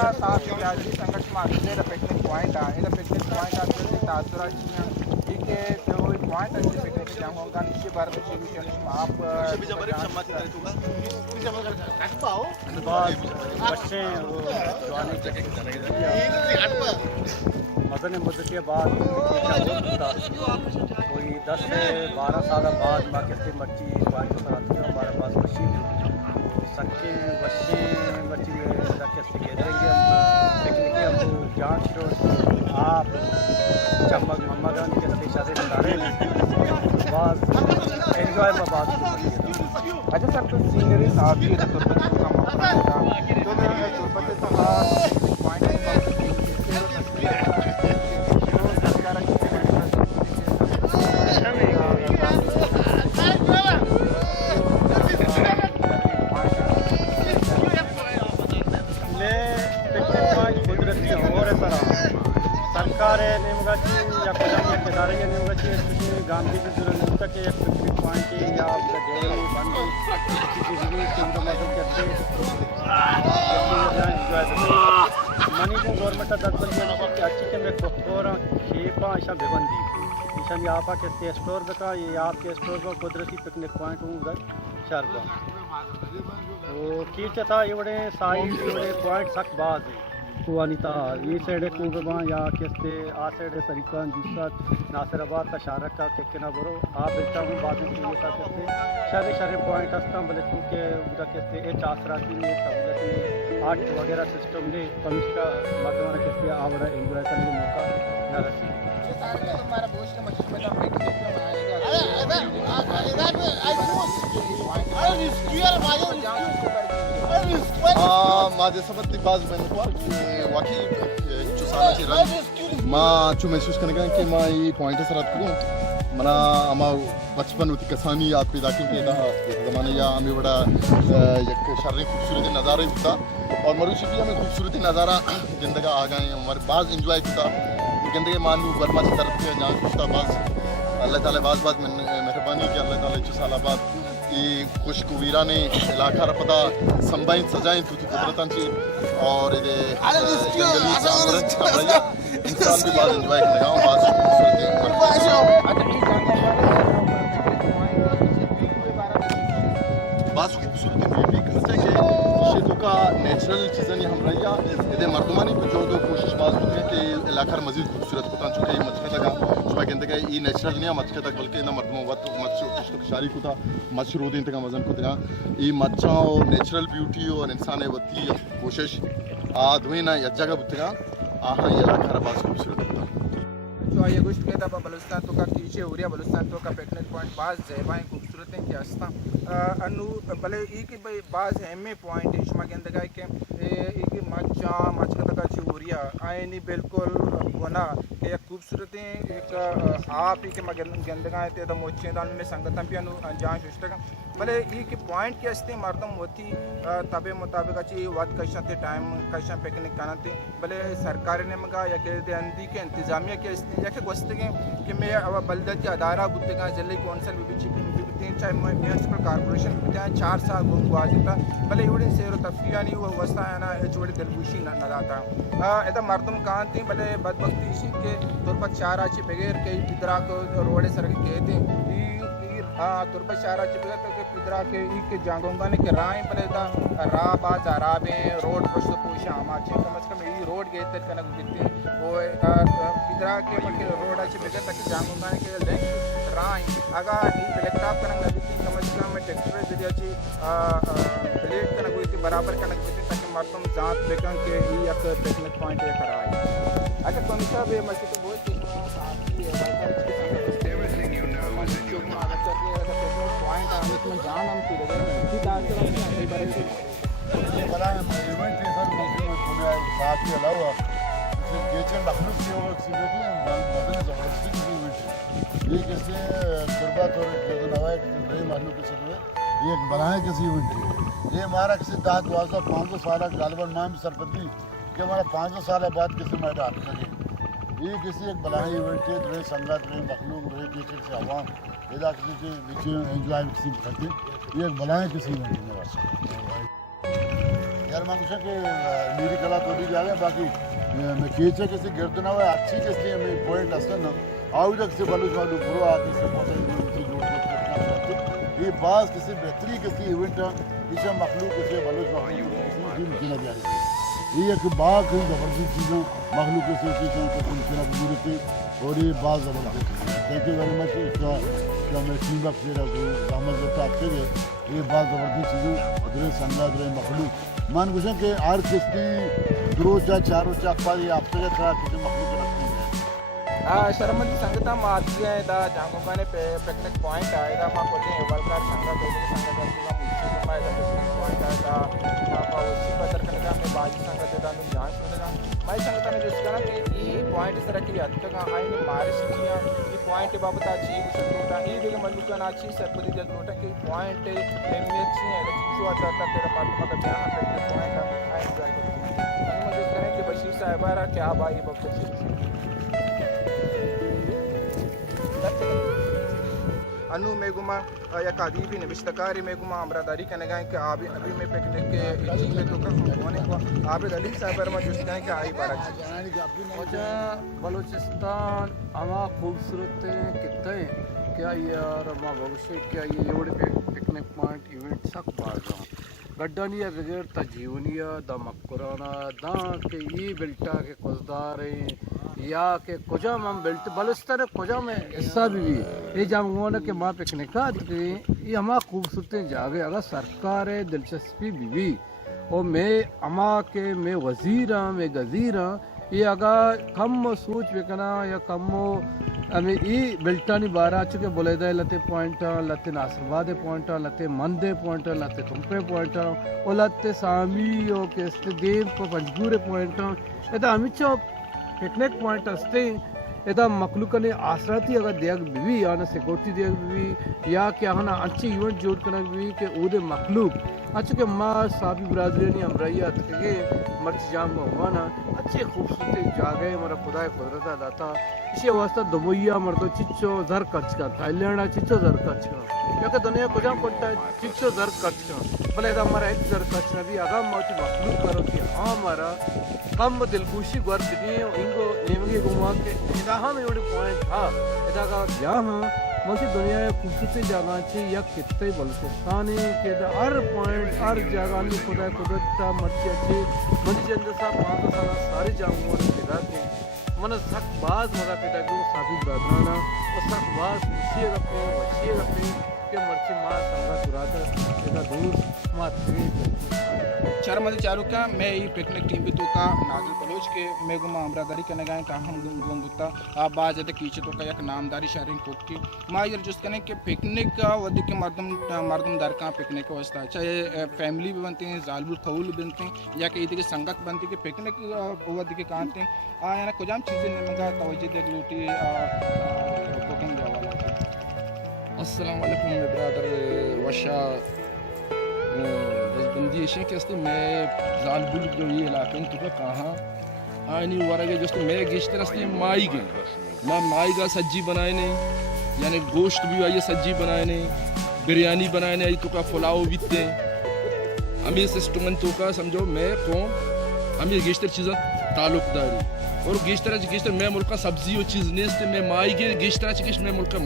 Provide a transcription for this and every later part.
साफ बिरादरी संघर्ष में पिकनिक पॉइंट है पिकनिक पॉइंट आपके तासुरा ठीक है जो पॉइंट अच्छे पिकनिक जाऊंगा नीचे बार आप बच्चे मदन मुद्दत के बाद कोई 10 से 12 साल बाद माँ कितनी मच्छी पानी पर आती है हमारे पास मच्छी सच्चे बच्चे मच्छी कैसे खेलेंगे हम पिकनिक हम जान आप चमक मम्मगन कैसे शादी नजारे बस एंजॉय में बात अच्छा सर तो सीनरी साफ ही तुर्बत का मौका तो तुर्बत पॉइंट सरकार नेमगाची या कोणाच्या किनारे नेमगाची गांधी नंतर के एक पिकनिक पॉइंट या आपलं डेली बंद मनी को गवर्नमेंट दर्पण अच्छी के में कोरा शेपा ऐसा बेबंदी ईशान यहाँ पर के स्टोर बता ये आपके स्टोर पर कुदरती पिकनिक पॉइंट हूँ उधर शारदा तो कीचे था इवड़े साइड इवड़े पॉइंट सक बाज वानिता ये साइड कुबा या कैसे आ साइड तरीका दूसरा नासिराबाद का शारक का के ना बरो आप बेटा हूँ बाद में ये था कैसे सारे पॉइंट हस्ता बोले क्योंकि उधर कैसे ए चासरा की ये सब आर्ट वगैरह सिस्टम ले कम का मतलब कैसे आवड़ा एंजॉय करने का मौका न रखे हमारा बोझ का मछली में माझे सबत बाज मैंने वाकई चुसानाची रन माँ चु महसूस करने का कि माँ ये पॉइंट सर करूँ मना आमा बचपन होती कसानी याद पैदा की ज़माने या हमें बड़ा एक शारीरिक खूबसूरती नज़ारा होता और मरुशी भी हमें खूबसूरती नज़ारा ज़िंदगी आ गए हमारे बाज इंजॉय किया ज़िंदगी मानू बर्मा से तरफ के जहाँ कुछ बाज अल्लाह ताला बाज मेहरबानी की अल्लाह ताला चुसालाबाद ये खुशकुवीरा ने इलाका रपदा संबाइन सजाएं थी कुदरतांची और ये जंगली जानवर इंसान भी बात एंजॉय करने का बात खूबसूरती भी करते हैं कि शेतों का नेचुरल चीज़ें हम रहिया ये मर्दमानी को जो कोशिश बात होती है कि इलाका मजीद खूबसूरत होता चुका ये मचके तक सुबह कहते हैं ये नेचुरल नहीं है मचके तक बल्कि ना मर्दमों वक्त मच शारी को था मशरूद इंतका मजन को था ये मच्छा और नेचुरल ब्यूटी और इंसान वती कोशिश आदमी ना यह जगह बुतगा आहा ये इलाका बात खूबसूरत होता तो ये गुश्त के दबा बलुस्तान तो का कीचे उरिया बलुस्तान तो का पिकनिक पॉइंट बाज जेबाएं खूबसूरत हैं कि हस्ता अनु भले ई की बाज एमए पॉइंट इशमा के अंदर के ई की मच्छा मच्छा तक अच्छी उरिया आए नहीं बिल्कुल बना कि खूबसूरत हैं एक आप ही के मगर गंदगा है तो मोचे दाल में संगतम भी अनु जान शुष्टका भले ई की पॉइंट के हस्ते मर्दम होती तबे मुताबिक अच्छी वक्त कशा थे टाइम कशा पिकनिक करना थे भले सरकार ने मगा या के अंदी के इंतजामिया के हस्ते या के गोश्त कि मैं अब बलदती अदारा बुद्धिगा जिले कौंसल चाहे म्यूनसिपल कॉर्पोरेशन चाहे 4 साल घूम को आ जाता भले इवड़े सैर तफरिया नहीं हुआ वस्ता है ना चोड़ी दिलगुशी न लाता ऐसा मर्दम कहाँ थी भले बदबख्ती इसी के तुरबत चार आची बगैर कई पिदरा को रोडे सर कहते तुरबत चार आची बगैर तो पिदरा के जागोंगा ने के राय भले राह बाज आराबे रोड पशु पोशा आमाची कम से कम ये रोड गए थे कनक बिकते वो पिदरा के मके रोड आची बगैर तक जागोंगा ने के लेंथ राय अगर लैपटॉप कनक लगती कम से कम ट्रैक्टर जरिए प्लेट कनक हुई थी बराबर कनक हुई थी ताकि मर्दम जात बेकन के ये एक पिकनिक पॉइंट ये कराए अच्छा कौन सा भी मस्जिद तो बहुत पॉइंट आने में जान हम साथ के अलावा ये कैसे गुरबत और नए मालूम के सब ये एक बनाए किसी इवेंट ये हमारा किसी 10-12 साल गालबन माम सरपंची कि हमारा 500 साल बाद किसी में हाथ लगे ये किसी एक बनाए इवेंट है रहे संगत रहे मखलूक रहे किसी से आवाम इधर किसी के बीच एंजॉय किसी करते ये एक बनाए किसी इवेंट है सर मैं कुछ कि मेरी कला थोड़ी जागे बाकी मैं केचे किसी गिरद ना हुआ अच्छी किसी में पॉइंट असर ना आओ जग से बलूच वालू बुरो आके से पता ये बास किसी बेहतरी किसी इवेंट इसे मखलूक किसी बलूच वालू ये एक बाग ज़बरदस्त चीज़ों मखलूक किसी चीज़ों को सुनना जरूरत और ये बात ज़बरदस्त थैंक यू वेरी मच इसका मैं टीम वर्क से रहा हूँ दामद करता आपके ये बात ज़बरदस्त चीज़ों अदरे संगा अदरे मखलूक मान कुछ कि हर किस्ती दो चारों पास ये आपसे तरह किसी मखलूक रखती है शर्मती संगता माती आहे दा जांगोबाने पिकनिक पॉइंट आहे दा मा कोणी हेवलकार संघा दोघे संघा करतो मुख्य मायदा पिकनिक पॉइंट आहे दा मा पावसी पत्र कनका में बाजी संघा देदा नु जांच होगा माय संगता ने जिसका कि ई पॉइंट सर की हद का आईने मारे सिटिया ई पॉइंट बाबता ची कुछ ई देगे मल्लुका ना ची सरपति जग लोटा के पॉइंट एमएच है जो आता तेरा मालूम का क्या पिकनिक पॉइंट आहे एंजॉय करो मुझे कने के बशीर साहब आ क्या भाई बक्सी अनु मेगुमा या कादीबी नविश्तकारी मेगुमा अमरादारी करने गए कि अभी मैं पिकनिक के में तो होने को आप अली साहब में जो कहें कि आई बारा मुझे बलूचिस्तान अमा खूबसूरत कितने क्या यार अमा भविष्य क्या ये एवढे पिकनिक पॉइंट इवेंट सक बाजा गड्डनिया बगैर तजीवनिया द मक्कुराना दा के ये बिल्टा के कुजदारे या के कुजा हम बेल्ट बलुस्तान कुजा में हिस्सा भी ये जाम हुआ के माँ पिकनिक का ये हमारा खूबसूरत जागे अगर सरकार है दिलचस्पी भी और मैं अमा के मैं वजीर हाँ मैं गजीर हाँ ये अगर कम सोच बेकना या कम हमें ये बिल्टानी बारह चुके बोले दे लते पॉइंट लते नासरवादे पॉइंट लते मंदे पॉइंट लते तुमपे पॉइंट और लते सामी और केस्ते देव को पंजगूरे पॉइंट ये तो अमित पिकनिक पॉइंट असते यदा मखलूकने आसराती अगर देख भी या ना सिक्योरिटी देख भी या क्या है ना अच्छे इवेंट जोड़ करना भी के उदे मखलूक अच्छा के माँ साबी बरादरी हमराइया के मर्च जाम हुआ ना अच्छे खूबसूरत जागे हमारा खुदा कुदरत दाता इसी अवस्था दुबैया मर्दो चिच्चो जर खर्च का थाईलैंड चिच्चो जर खर्च का क्योंकि दुनिया को जम पड़ता है चिच्चो जर खर्च का भले हमारा एक जर खर्च ना भी आगाम मौती मखलूक करो कि हमारा कम दिलकुशी गर्द दिए इनको नेमगी घुमा के इदाहा में एवढे पॉइंट हा इदा का जाम मोसी दुनिया में खूबसूरत जगह छे या कितने बलुचिस्तान के हर पॉइंट हर जगह में खुदा कुदरत मर्ची अच्छे मंची अंदर सा पाँच साल सारी जगहों में पैदा के मन सख बाज मजा पैदा के साथी बरादराना और सख बाज खुशी रखे वशी रखे के मर्ची माँ संगा दुरातर इदा दूर मात्री शर्मती चारू का मैं ये पिकनिक टीम भी तो का नाजल बलोच के मैं गुमा अमरादारी करने गए का हम गुंगुता आप बाज है कीचे तो का एक नामदारी शहरी कोक की माँ यार जिस कहने के पिकनिक का वधी के मर्दम दर का पिकनिक का वास्ता चाहे फैमिली भी बनते हैं जालबुल खवुल भी बनते हैं या कि इधर की संगत बनती है पिकनिक वधी के कहते हैं यार कुछ हम चीज़ें नहीं मंगा तवज्जो देख लूटी कुकिंग वाला अस्सलाम वालेकुम ब्रदर वशा बंदी ऐसे कैसे मैं जालबुल जो ये इलाके में तो कहाँ आनी वरगे जो मैं गिश्तर से माई गए माई का सब्जी बनाए ने यानी गोश्त भी आई सब्जी बनाए ने बिरयानी बनाए ने तो का पुलाव बीतते हमें सिस्टम तो का समझो मैं कौन हमें गिश्तर चीज़ें ताल्लुकदारी और गिश्तर मैं मुल्क का सब्जी और चीज़ ने मैं माई गए गिश्तर मैं मुल्क का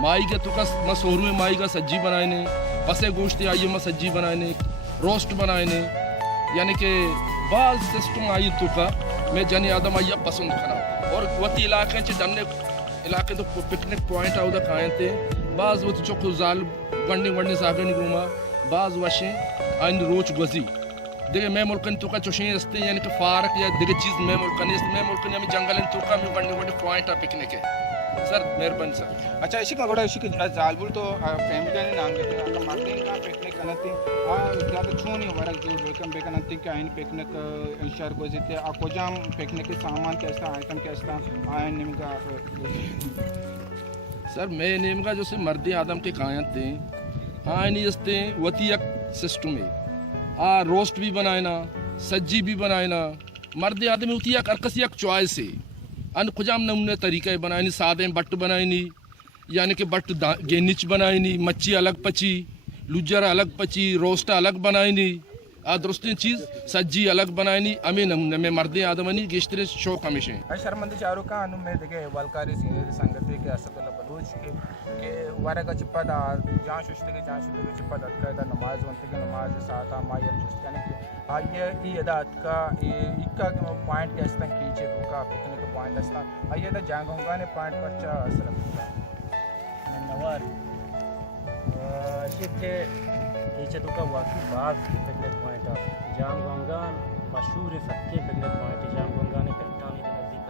माई गए तो का मसोरू में माई का सब्जी बनाए ने पसे गोश्त आई मैं सब्जी बनाए ने रोस्ट बनाए ने यानी कि बाल सिस्टम आई तो का मैं जन आदम आई पसंद करा और वती इलाके दन्ने इलाके तो पिकनिक पॉइंट आउदा खाए थे बाज वो चौक जाल वंडे सागन घूमा बाज वशे आइन रोच गजी देखे मैं मुल्कन तो का चोशे रस्ते यानी कि फारक या देखे चीज़ मैं मुल्कन में जंगल तो का में वंडे पॉइंट आ पिकनिक है सर मेहरबानी सर अच्छा इसी का बड़ा इसी के जालबुल तो फैमिली का नाम देते हैं अगर मार्टिन का पिकनिक करते ज़्यादा छू नहीं हमारा जो वेलकम बेकनती के आइन पिकनिक शहर को जीते आपको जाम पिकनिक के सामान कैसा आइटम कैसा आयन निम का सर मैं नेम का जो से मर्द आदम के कायत थे हाँ नहीं जस्ते वती एक सिस्टम है रोस्ट भी बनाए ना सज्जी भी बनाए ना मर्द आदमी होती है करकसी एक चॉइस है अन खुजाम नमूने तरीके बनाए सादे बट बनाए यानी कि बट गेनिच बनाए मच्छी अलग पची लुजर अलग पची रोस्ट अलग बनाए दुरुस्तीन चीज़ सज्जी अलग बनानी अमी नमूने में मर्दे आदमनी गिश्तरे शौक हमेशा शर्मंदी शाहरुख खान में देखे वालकारी संगति के असदुल्ला बलूच के वारे का चिप्पा दा जान शुष्ट के चिप्पा दा का नमाज वंत के नमाज साता मायर जुस्त करने के आये ई अदात का इक्का पॉइंट के अस्तं कीचे का पिकनिक पॉइंट अस्तं आये दा जांगोंगा ने पॉइंट पर चा असर नवार शिफ्टे नीचे तो का वाकई बाज पिकनिक पॉइंट जाम गंगान मशहूर सत्य पिकनिक पॉइंट जाम गंगान ने कट्टानी नजदीक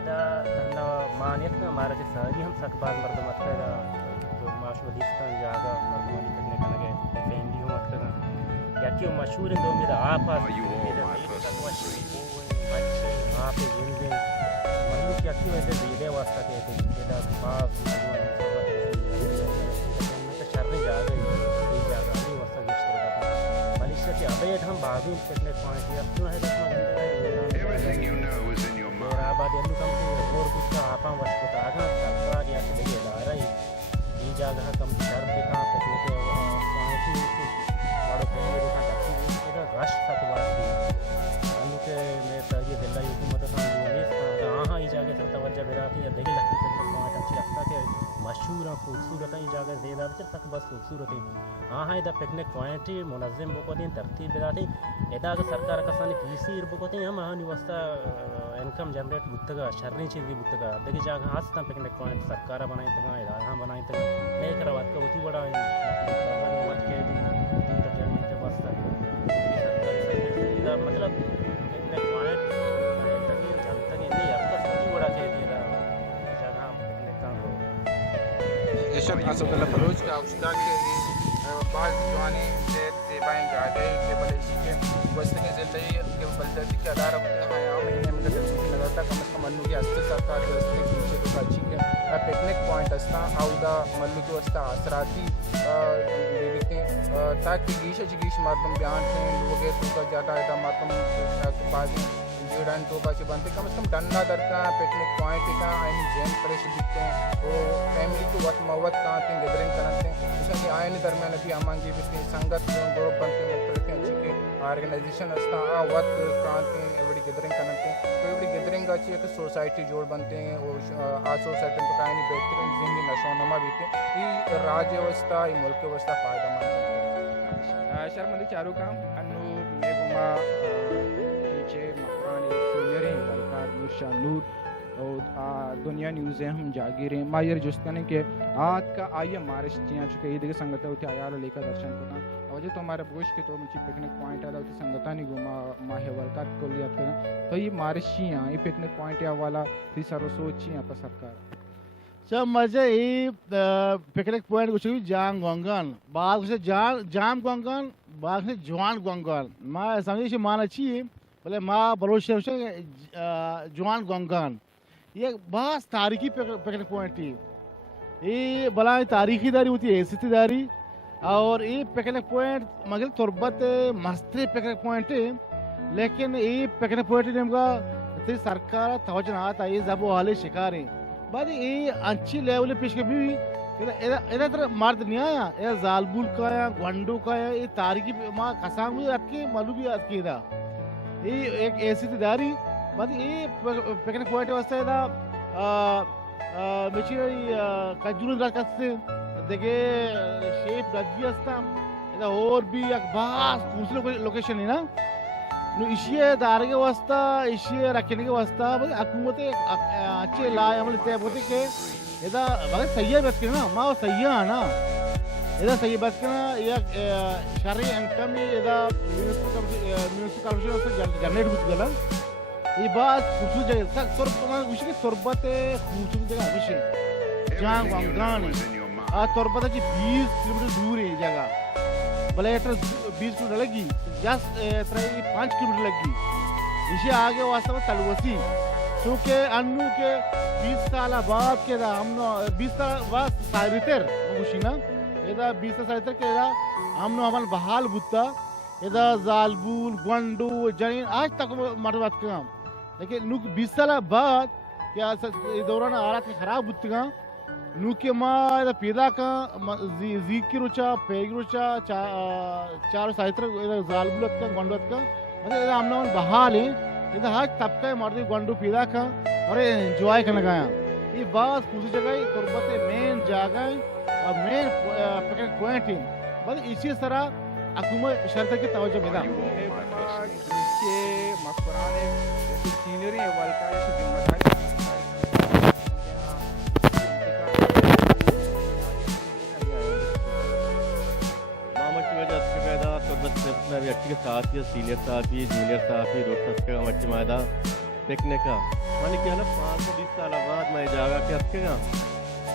एदा तन्ना मानियत ना मारा जे सारी हम सकबाज मर्द मत का तो माशुदिस्तान जागा मर्दोनी पिकनिक लगे फैमिली हो मत का या कि मशहूर है दो मेरा आपास आप जिंदे मतलब क्या की वजह से ये वास्ता कहते हैं एदा बाज अबेद हम बागी पिकनिक पॉइंट या क्यों है Everything you know is in your mind. मेरा आबाद एल्लू कम से और कुछ आपा वश को आगा सरकार या से लगे जा रही ये जगह कम शर्म दिखा पिकनिक पॉइंट ही बड़ो पहले दिखा ताकि इधर रश सकवार थी उनके मैं ये दिल्ली हुकूमत का यूनिस हां ये जगह सब तवज्जो बेराती है देख लगती पिकनिक पॉइंट अच्छी लगता है मशहूर और खूबसूरत है ये जगह ज़्यादा तक बस खूबसूरत है हाँ हाँ इधर पिकनिक पॉइंट मुनज़्ज़म बुकोती तरतीब बिदाती इधर अगर सरकार का सानी पीसी बुकोती हम हाँ निवस्ता इनकम जनरेट बुत्तगा शर्री चीज़ भी बुत्तगा देखिए जगह हाथ पिकनिक पॉइंट सरकार बनाई तक इधर हाँ बनाई तक नहीं करवात का उसी बड़ा मतलब पिकनिक पॉइंट जनता के लिए आपका सबसे बड़ा कह दिया जगह पिकनिक का यशब असदुल्ला बलूच का उसका के बाज जवानी ज़ेबाएँ जागे के बलेशी के वस्त के ज़िले के बलदती के अदारा हाँ यहाँ महीने में कदर लगाता कम से कम मन्नू की हस्ते सरकार के हस्ते पीछे तो अच्छी के पिकनिक पॉइंट अस्ता आउदा मल्लू के वस्ता असराती लेते ताकि गीश मर्दम बयान थे लोग तो का ज़्यादा है मर्दम बाजी जीड़न तो का बनते कम से कम डन्ना दर का पिकनिक पॉइंट का आइन जैन करे दिखते हैं तो फैमिली को वक्त मवत कहाँ थे गैदरिंग करते हैं उसके आयन दरमियान भी हमारी भी संगत ग्रुप बनते मुख्तलिफ अच्छी के ऑर्गेनाइजेशन अस्ता आ वक्त कहाँ थे एवरी गैदरिंग करते हैं तो एवरी गैदरिंग अच्छी एक सोसाइटी जोड़ बनते हैं और आ सोसाइटी तो कहीं बेहतरीन जिंदगी नशोनुमा भी थे ये राज्य व्यवस्था ये मुल्क व्यवस्था फ़ायदेमंद है शर्मंदी चारू काम अनु मेगुमा पीछे मकान सीनियर हैं वलकार नूर नूर और दुनिया न्यूज़ है हम जागीर हैं मायर जुस्तने के आज का आइए मारिश चियाँ चुके ये देखिए संगता होती आयाल लेकर दर्शन करना और जो तो हमारे बोश के तो मुझे पिकनिक पॉइंट आया होती संगता नहीं घुमा माहे वलकार को लिया करना तो ये मारिश चियाँ ये पिकनिक पॉइंट या वाला थी सारो सोची यहाँ पर सरकार सब मजे ही पिकनिक पॉइंट कुछ भी जाम गंगन बाग से जाम गंगन बाग से जवान गंगन माँ समझे से मान अच्छी है बोले माँ बलोच से जवान गंगन ये बहुत तारीखी पिकनिक पॉइंट थी ये बला तारीखी दारी होती है ऐसी दारी और ये पिकनिक पॉइंट मगर तुरबत मस्त पिकनिक पॉइंट है लेकिन ये पिकनिक पॉइंट नेमका सरकार तवज्जो ना आता ये जब वाले शिकार हैं बाद ये अच्छी लेवल पेश भी इधर तरह मर्द नहीं आया ये जालबुल का या गंडो का या ये तारीखी माँ कसांग भी आपके मालूम भी आपके इधर ये एक ऐसी दारी बाद ये पिकनिक पॉइंट वास्ते इधर मिचिरी कजून रखते देखे शेप रजी अस्ता इधर और भी एक बास दूसरे लोकेशन है ना नो इशिये दार के वास्ता इशिये रखने के वास्ता भाई हुकूमत अच्छे लाए हमने तय बोलते के इधर भाई सही है बस करना माँ सही है ना इधर सही बस करना या शहरी इनकम इधर म्यूनिसिपल कॉर्पोरेशन से जनरेट होती है ना ये बात खूबसूरत जगह तक तुरबत उसी के तुरबत खूबसूरत जगह अभिषेक जहाँ गंगान है तुरबत की 20 किलोमीटर दूर है ये जगह भले 20 किलोमीटर लगी जस्ट 5 किलोमीटर लगी इसे आगे वास्तव में तलवसी क्योंकि अन्नू के 20 साल बाद के हम 20 साल बाद सारितर मुशीना इधर 20 साल सारितर के इधर हम हमारे बहाल बुत्ता इधर जालबुल गंडू जैन आज तक मर्द बात कर लेकिन नुक 20 साल बाद क्या दौरान हालात खराब बुत्तगा nuke ma da pida ka zikirucha pegirucha char saitra zalbulat ka gondot ka मतलब इधर हमने उन बहाल है इधर हर तबका मर्दी गंडू पीदा का और एंजॉय करने गया ये बात दूसरी जगह कुर्बत मेन जगह और मेन पॉइंट है बस इसी तरह हुकूमत शर्त की तवज्जो मिला के मकबराने जैसे सीनरी अव्वल का ऐसे जिम्मेदारी व्यक्ति के साथ ही सीनियर साथी जूनियर साथी रोड का मच्छी मैदा देखने का मानी क्या ना 5 से 20 साल बाद मैं जागा के अटकेगा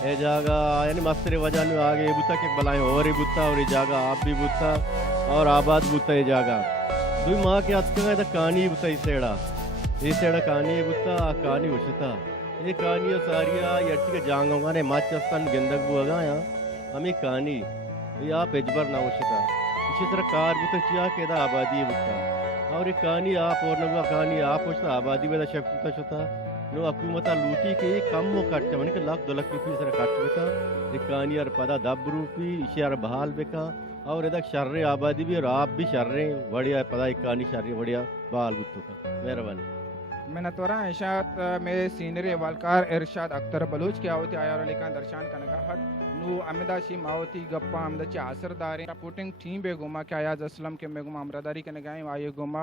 ये जागा यानी मस्तर वजह में आगे ये बुता के बलाएं और ये बुता और ये जागा आप भी बुता और आबाद बुता ये जागा दो माँ के अटकेगा तो कहानी बुता इस सेड़ा कहानी बुता कहानी उछता ये कहानी सारिया ये अट्टी के जांगोगा ने माचस्तन गंदक बुआगा यहाँ हमें कहानी ये आप एजबर ना उछता इसी तरह कार बुता चिया के दा आबादी बुता और एक कहानी आप और नवा कहानी आप उछता आबादी में शक बुता छता नो हुकूमत लूटी के कम वो काटते मन के लाख 2 लाख रुपये सर काट बेका एक कहानी और पदा 10 रुपये इसे यार बहाल बेका और इधर शर्रे आबादी भी और आप भी शर्रे बढ़िया पदा एक कहानी शर्रे बढ़िया बहाल बुत्तों का मेहरबानी मैं नतोरा इशात में सीनियर वालकार इरशाद अख्तर बलूच के आवती आया और लिखा दर्शान का नगाहत नु अमिदाशी मावती गप्पा अमदची असरदारी सपोर्टिंग टीम बेगुमा के आयाज असलम के बेगुमा अमरदारी के नगाई आये गुमा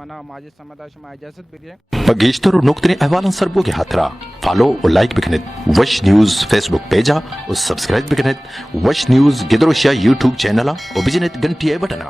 मना माजी समादाश मा इजाजत बिरिये Bagishtar nuktini ahwalan sarbo ke hatra follow or like biknet Wash News Facebook page or subscribe biknet Wash News gedrosha YouTube channel or bijinet gantiye button